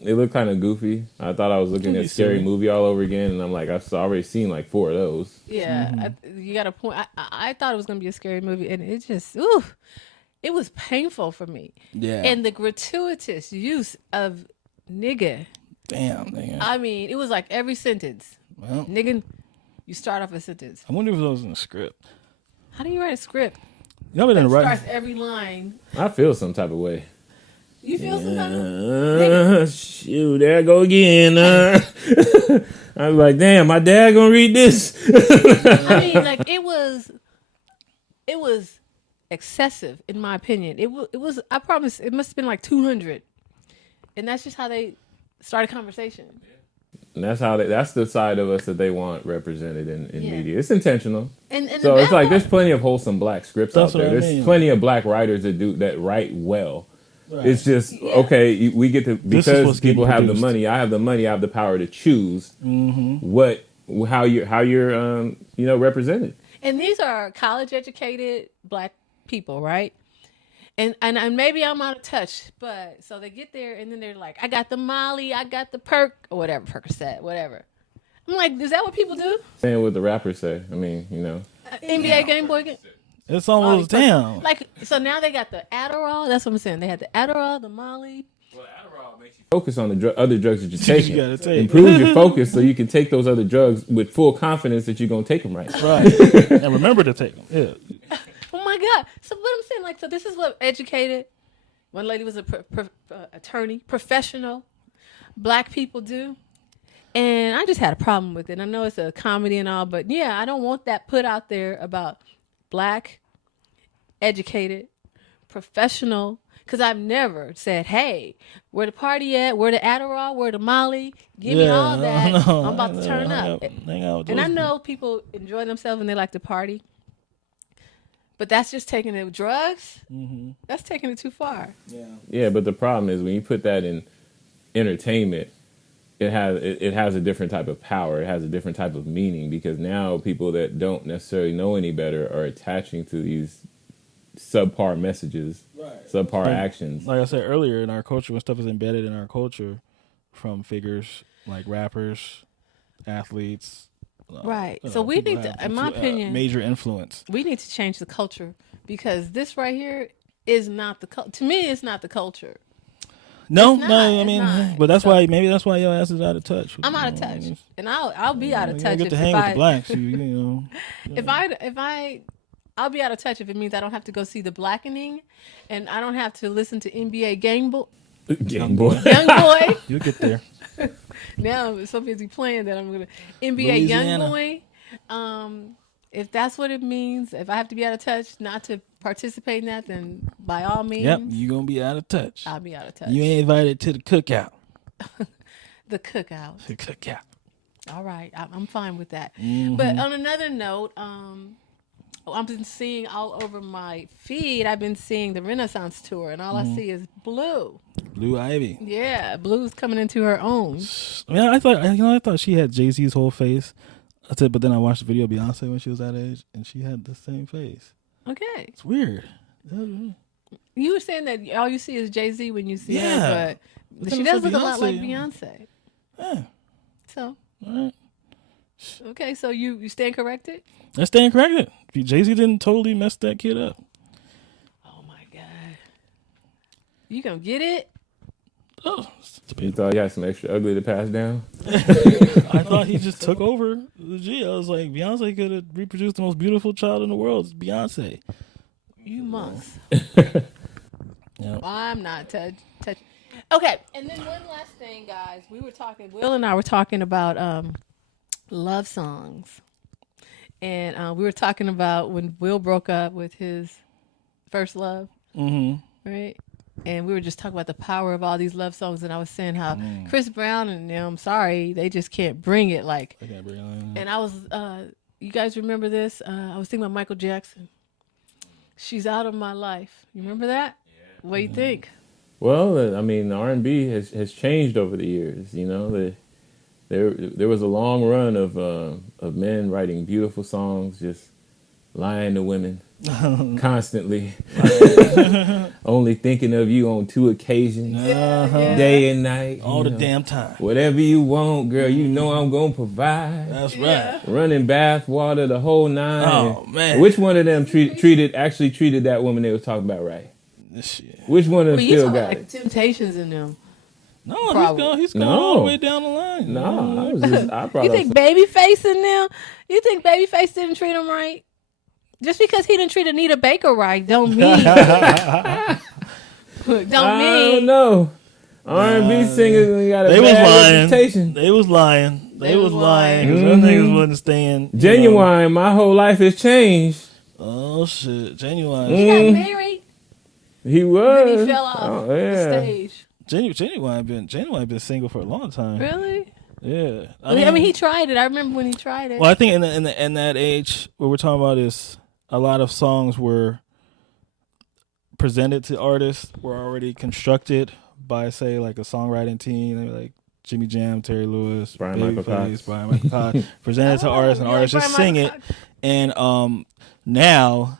look kind of goofy. I thought I was looking at Scary Movie all over again, and I'm like, I've already seen like 4 of those. Yeah, you got a point. I thought it was gonna be a scary movie, and it just, it was painful for me. Yeah, and the gratuitous use of nigga. Damn, nigga. I mean, it was like every sentence. Well, nigga, you start off a sentence. I wonder if it was in the script. How do you write a script? Y'all been That right. starts every line. I feel some type of way. You feel some kind of shoot, there I go again. I was like, damn, my dad gonna read this. I mean, like it was excessive in my opinion. It was. I promise, it must have been like 200, and that's just how they started conversation. And that's the side of us that they want represented in media. It's intentional. And so it's like there's plenty of wholesome black scripts out there. There's plenty of black writers that write well. Right. It's just okay. We get to, because people have the money. I have the money. I have the power to choose how you're represented. And these are college educated black people, right? And maybe I'm out of touch, but so they get there and then they're like, I got the Molly, I got the perk, or whatever, Percocet, whatever. I'm like, is that what people do? Saying what the rappers say. I mean, NBA Game Boy. It's almost down. Like, so now they got the Adderall. That's what I'm saying. They had the Adderall, the Molly. Well, Adderall makes you focus on the other drugs that you're taking. You gotta take. Improve your focus so you can take those other drugs with full confidence that you're gonna take them right. Right. And remember to take them. Yeah. Oh my God. So what I'm saying, like, so this is what educated, one lady was a attorney, professional black people do. And I just had a problem with it. I know it's a comedy and all, but yeah, I don't want that put out there about black, educated, professional, because I've never said, hey, where the party at? Where the Adderall? Where the Molly? Give me all that. I'm about to turn up. And I know people enjoy themselves and they like to party. But that's just taking it with drugs. Mm-hmm. That's taking it too far. Yeah, but the problem is when you put that in entertainment, it has a different type of power. It has a different type of meaning, because now people that don't necessarily know any better are attaching to these subpar messages, subpar actions. Like I said earlier, in our culture, when stuff is embedded in our culture from figures like rappers, athletes. Right. So we need to, in my opinion, major influence. We need to change the culture, because this right here is not the culture. To me, it's not the culture. No, I mean, but that's why your ass is out of touch. I'm out of touch, and I'll be out of touch. Get to hang with the blacks, you know. I'll be out of touch if it means I don't have to go see the Blackening, and I don't have to listen to NBA Young Boy. Young Boy. You'll get there. Now I'm so busy playing that I'm gonna NBA Louisiana. Young Boy. If that's what it means, if I have to be out of touch not to participate in that, then by all means. Yep, you're gonna be out of touch. I'll be out of touch. You ain't invited to the cookout. The cookout. The cookout. All right, I'm fine with that. Mm-hmm. But on another note, I've been seeing all over my feed, I've been seeing the Renaissance tour, and all I see is Blue. Blue Ivy. Yeah, Blue's coming into her own. I mean, I thought she had Jay-Z's whole face. That's it. But then I watched the video of Beyonce when she was that age, and she had the same face. Okay, it's weird. You were saying that all you see is Jay-Z when you see her, but she does look a lot like Beyonce. Yeah. So. All right. Okay, so you stand corrected? I stand corrected. Jay-Z didn't totally mess that kid up. Oh my God. You gonna get it? Oh, you thought you had some extra ugly to pass down? I thought he just took over the G. I was like, Beyonce could have reproduced the most beautiful child in the world. It's Beyonce. You must. Yep. I'm not touching. Okay, and then one last thing, guys. Will and I were talking about love songs. And we were talking about when Will broke up with his first love. Mm-hmm. Right? And we were just talking about the power of all these love songs. And I was saying how Chris Brown and them, sorry, they just can't bring it. Like, I can't bring it. and I was, you guys remember this? I was thinking about Michael Jackson. She's out of my life. You remember that? Yeah. What do you think? Well, I mean, R&B has changed over the years. You know, there was a long run of men writing beautiful songs, just lying to women constantly, only thinking of you on 2 occasions, day and night, all the damn time. Whatever you want, girl, you know I'm gonna provide. That's right. Running bath water, the whole 9. Oh man, which one of them treated that woman they was talking about right? Shit. Which one of them still got like it? Temptations in them. No, he's going all the way down the line. No, I brought You think Babyface in them? You think Babyface didn't treat him right? Just because he didn't treat Anita Baker right, don't mean. I don't know. R&B singers got a bad reputation. They was lying. Because them niggas wasn't staying. Genuine, my whole life has changed. Oh shit, Genuine. He got married. He was. And he fell off the stage. Genuine been single for a long time. Really? Yeah. I mean, he tried it. I remember when he tried it. Well, I think in that age, what we're talking about is a lot of songs were presented to artists were already constructed by, say, like a songwriting team, like Jimmy Jam, Terry Lewis, Brian Michael Cox, presented to artists, and artists just sing it. And now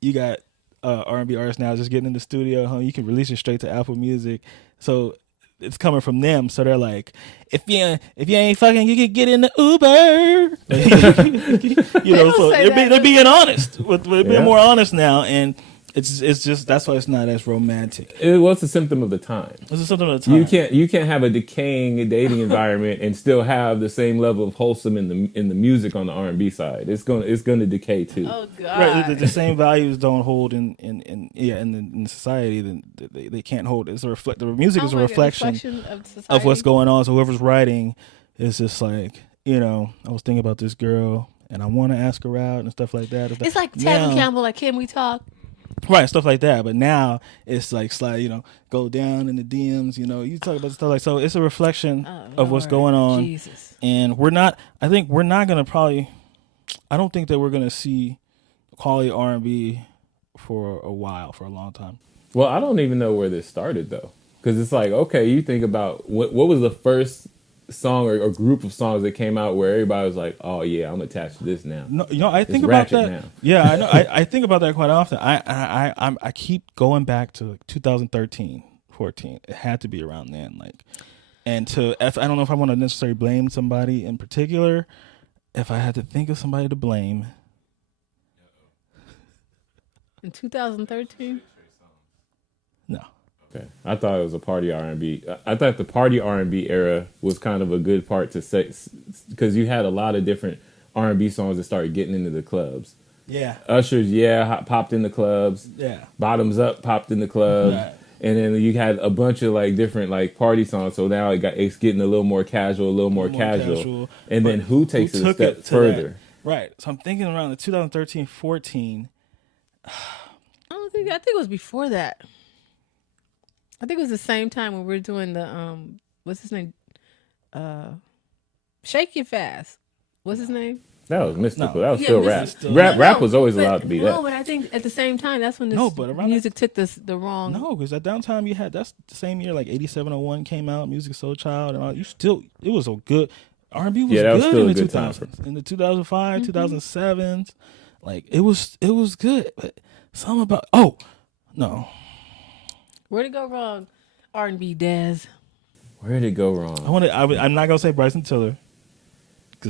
you got R&B artists now just getting in the studio. You can release it straight to Apple Music, so it's coming from them. So they're like, if you ain't fucking, you can get in the Uber. So they're being honest. They're being more honest now, and it's just that's why it's not as romantic. It was a symptom of the time. It's a symptom of the time. You can't have a decaying dating environment and still have the same level of wholesome in the music on the R&B side. It's going to decay too. Oh God! Right, the same values don't hold in society. Then they can't hold. It's the music is a reflection of what's going on. So whoever's writing is just like, I was thinking about this girl and I want to ask her out and stuff like that. It's like Tevin Campbell, like, can we talk? Right, stuff like that. But now it's like slide, go down in the DMs, you talk about stuff like, so it's a reflection of what's going on. Jesus. And I don't think that we're going to see quality R&B for a long time. Well, I don't even know where this started though. Because it's like, okay, you think about what was the first song or group of songs that came out where everybody was like, oh yeah, I'm attached to this now. No, I think about that now. Yeah, I know. I think about that quite often. I keep going back to 2013, 14. It had to be around then. I don't know if I want to necessarily blame somebody in particular. If I had to think of somebody to blame, in 2013. No. Okay. I thought it was a party R&B. I thought the party R&B era was kind of a good part to say, because you had a lot of different R&B songs that started getting into the clubs. Yeah. Usher's popped in the clubs. Yeah. Bottoms Up popped in the clubs. Right. And then you had a bunch of like different like party songs. So now it's getting a little more casual, a little more casual. And then who takes it a step further? That? Right. So I'm thinking around the 2013, 14. I think it was before that. I think it was the same time when we were doing the what's his name? Shake It Fast. What's his name? That was mystical. No. That was still rap. Rap. Rap was always allowed to be that. No, but I think at the same time that's when music took the wrong. No, because at downtime that's the same year like 8701 came out, Music Soul Child, and all. It was a good R&B was good still in a the good 2000s, in the 2005, 2007s. Like it was good, but something about no. Where'd it go wrong? R&B Daz. Where'd it go wrong? I'm not gonna say Bryson Tiller.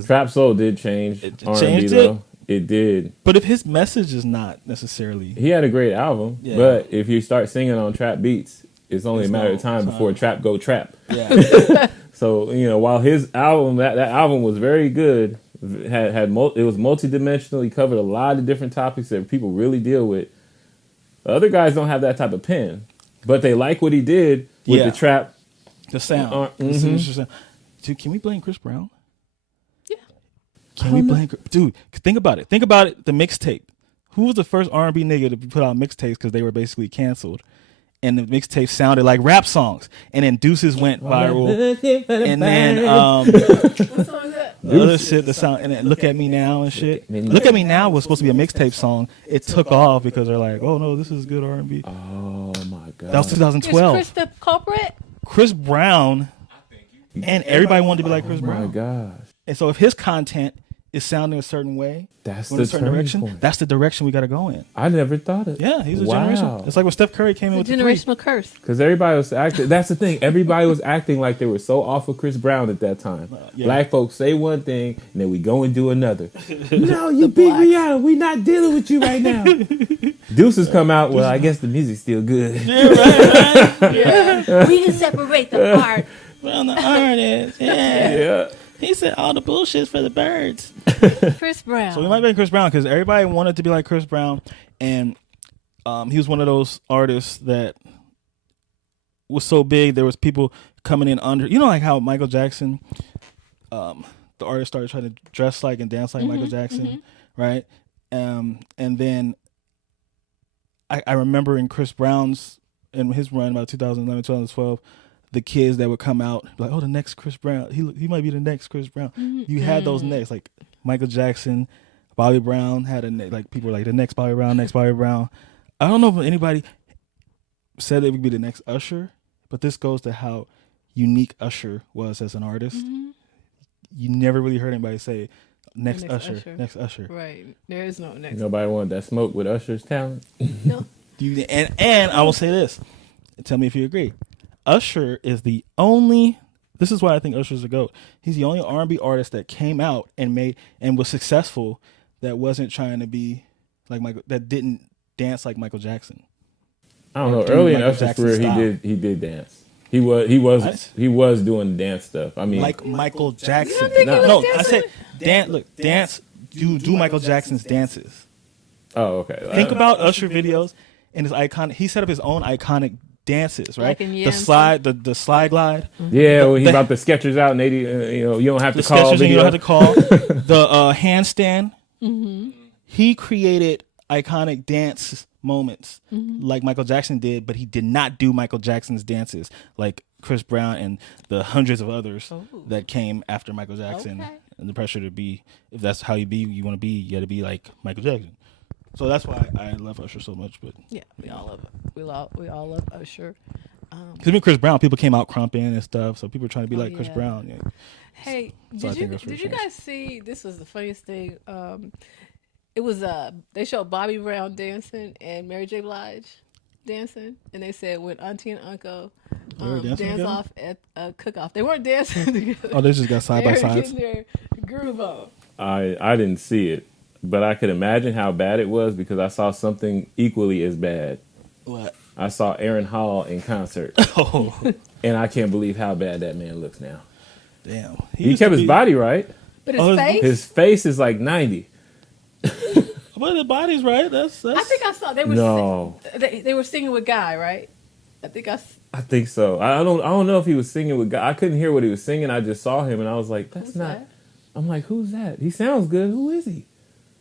Trap Soul did change. It R&B changed though. It did. But if his message is not necessarily, he had a great album. Yeah. But if you start singing on trap beats, it's only a matter of time before trap go trap. Yeah. So while his album that album was very good, it was multidimensional. He covered a lot of different topics that people really deal with. The other guys don't have that type of pen. But they like what he did, with the trap. The sound. Mm-hmm. The signature sound. Dude, can we blame Chris Brown? Yeah. Can we blame? Dude, think about it. Think about it. The mixtape. Who was the first R&B nigga to put out mixtapes because they were basically canceled? And the mixtape sounded like rap songs. And then Deuces went viral. And then What song is that? the other shit, the sound, and then Look at Me Now and shit. Look at Me Now was supposed to be a mixtape song. It took off because they're like, oh no, this is good R&B. Oh my god. That was 2012. Is Chris the culprit? Chris Brown, and everybody wanted to be like Chris Oh my Brown. gosh. And so if his content is sounding a certain way, That's going a the certain turning direction, point. that's the direction we got to go in. I never thought it. Yeah, he's a Wow. generational. It's like when Steph Curry came in with The the three. generational curse. Because everybody was acting. That's the thing. Everybody was acting like they were so off of Chris Brown at that time. Yeah. Black folks say one thing and then we go and do another. No, you beat me out. We not dealing with you right now. Deuces come out. Well, I guess the music's still good. Yeah. We can separate the art. Well, the artist, yeah. Yeah. He said all the bullshit's for the birds. Chris Brown. So we might be Chris Brown because everybody wanted to be like Chris Brown, and he was one of those artists that was so big. There was people coming in under, like how Michael Jackson, the artist started trying to dress like and dance like Michael Jackson, right? And then I remember in Chris Brown's in his run about 2011, 2012. The kids that would come out like, oh, the next Chris Brown, he might be the next Chris Brown. You had those next, like Michael Jackson, Bobby Brown had like people were like the next Bobby Brown, next Bobby Brown. I don't know if anybody said it would be the next Usher, but this goes to how unique Usher was as an artist. You never really heard anybody say next Usher, next Usher. Right. There is no next. Nobody wanted that smoke with Usher's talent. No. And I will say this. Tell me if you agree. Usher is the only. This is why I think Usher's a GOAT. He's the only R&B artist that came out and was successful that wasn't trying to be like Michael. That didn't dance like Michael Jackson. I don't know. Do Early in Michael Usher's Jackson career, style. he did dance. He was doing dance stuff. I mean, Like Michael Jackson. think he was No, I dancing? said dance. Do Michael Jackson's dances. oh, okay. Think about Usher videos and his iconic. He set up his own iconic dances, right? Like in The Yam slide, the slide glide. Yeah, when he the- brought the Skechers out and they, you don't have The to call sketches and you video. don't have to call. The handstand. He created iconic dance moments like Michael Jackson did, but he did not do Michael Jackson's dances like Chris Brown and the hundreds of others that came after Michael Jackson. Okay. And the pressure to be, if that's how you want to be, you got to be like Michael Jackson. So that's why I love Usher so much. But Yeah, we all love it. We all love Usher. because even Chris Brown, people came out crumping and stuff, so people were trying to be like Chris yeah. Brown. Yeah. Hey, So I think did that's what you changed. guys see? This was the funniest thing. It was they showed Bobby Brown dancing and Mary J. Blige dancing, and they said when Auntie and Uncle They were dancing dance together? off at a cook-off, they weren't dancing together. Oh, they just got side they by were sides. getting their groove on. I didn't see it, but I could imagine how bad it was because I saw something equally as bad. What? I saw Aaron Hall in concert, Oh, and I can't believe how bad that man looks now. damn. He used kept to his be- body right. But his Oh, face, His face is like 90. But the body's right. That's. I think I saw they were No, they were singing with Guy, right? I think I think so. I don't know if he was singing with God. I couldn't hear what he was singing. I just saw him, and I was like, "That's Who's not." that? I'm like, "Who's that? He sounds good. Who is he?"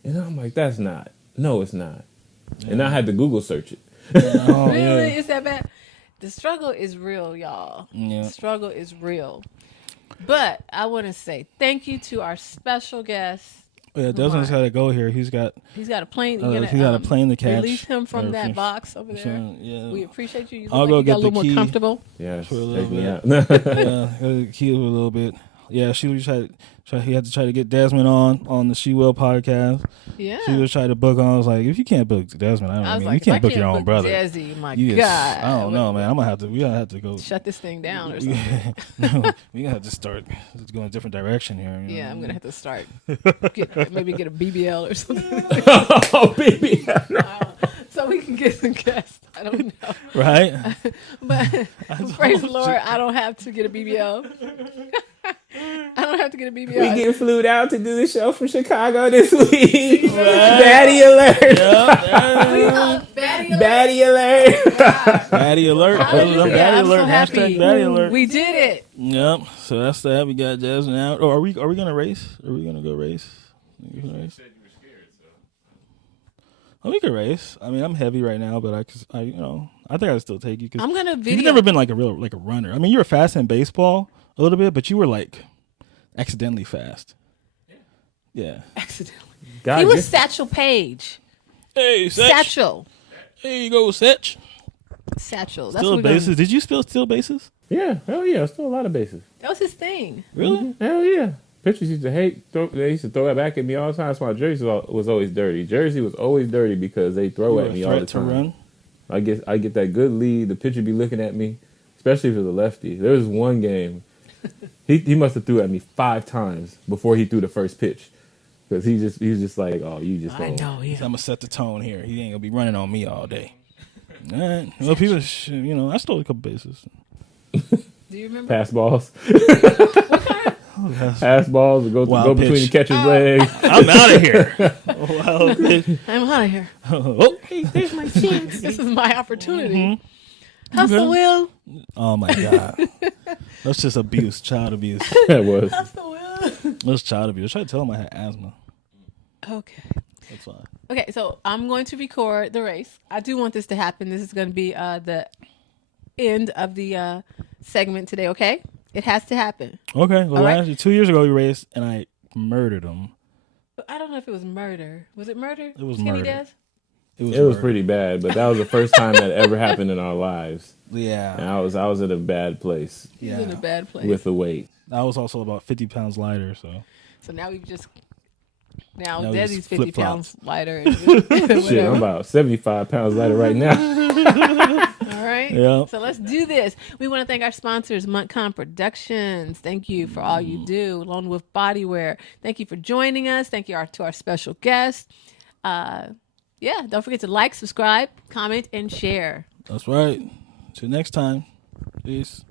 And I'm like, "That's not. No, it's not." And I had to Google search it. Oh, Really? yeah. Is that bad? The struggle is real, y'all. Yeah. The struggle is real. But I want to say thank you to our special guest. Yeah, Desmond's got to go here. He's got He's got a plane. he got a plane to catch. Release him from Or that finish- box over there. Yeah. We appreciate you. You I'll look go like you got get a little the more key. comfortable. Yeah, For a little take me out. Yeah, he was a little bit. Yeah, she was he had to try to get Desmond on the She Will podcast. Yeah. She was trying to book on. I was like, if you can't book Desmond, I was you like, can't if I book your own brother. Desi, my You God. just- I don't know, man. We gotta have to go. Shut this thing down or something. No, we gotta have to start going a different direction here. you Yeah, know? I'm gonna have to start. Maybe get a BBL or something, Oh, baby. so we can get some guests. I don't know, Right? but praise the Lord, I don't have to get a BBL. I don't have to get a BBL. We getting flued out to do the show from Chicago this week. Baddie alert. Baddie alert. Baddie alert. Baddie I'm alert. so happy. Hashtag Baddie alert. We did it. Yep. So that's that. We got Desmond out. Oh, are we gonna race? Are we gonna go race? You gonna race? Said you were scared, so. Oh, we could race. I mean, I'm heavy right now, but I think I'd still take you. Cause I'm gonna video. You've never been like a runner. I mean, you were fast in baseball a little bit, but you were like accidentally fast. Yeah. Accidentally. God, He was Satchel Paige. Hey, Satchel. There you go, Setch. Satchel. That's Steal what bases. Did you steal bases? Yeah, hell yeah, still a lot of bases. That was his thing. Really? Hell yeah. Pitchers used to they used to throw it back at me all the time. That's why jersey was always dirty. Jersey was always dirty because they throw at me all the time. To run? I get that good lead. The pitcher be looking at me, especially if it was a lefty. There was one game, he must have threw at me 5 times before he threw the first pitch, because he was just like, oh, you just I don't. know. Yeah. I'm gonna set the tone here. He ain't gonna be running on me all day. All right. Well, people, I stole a couple bases. Do you remember? Pass balls, What kind of, pass balls, and go Wild between the pitch. catcher's legs. I'm out of here. Wild pitch. I'm out of here. Oh. Hey, there's my chance. This is my opportunity. Hustle, Will. Oh my God. That's just abuse, child abuse. That was. Hustle, Will. That's child abuse. I tried to tell him I had asthma. Okay. That's fine. Okay, so I'm going to record the race. I do want this to happen. This is going to be the end of the segment today, okay? It has to happen. Okay. Well, All right. actually, 2 years ago we raced and I murdered him. But I don't know if it was murder. Was it murder? It was Skinny murder. Des? It was murder. pretty bad, but that was the first time that ever happened in our lives. Yeah. And I was in a bad place He's Yeah. in a bad place. with the weight. I was also about 50 pounds lighter, so. So now we've just... Now Now we Desi's just 50 flip-flop. pounds lighter. And Shit, I'm about 75 pounds lighter right now. All right. Yeah. So let's do this. We want to thank our sponsors, Montcalm Productions. Thank you for all you do. Lone Wolf Bodywear. Thank you for joining us. Thank you to our special guest. Yeah, don't forget to like, subscribe, comment, and share. That's right. Till next time. Peace.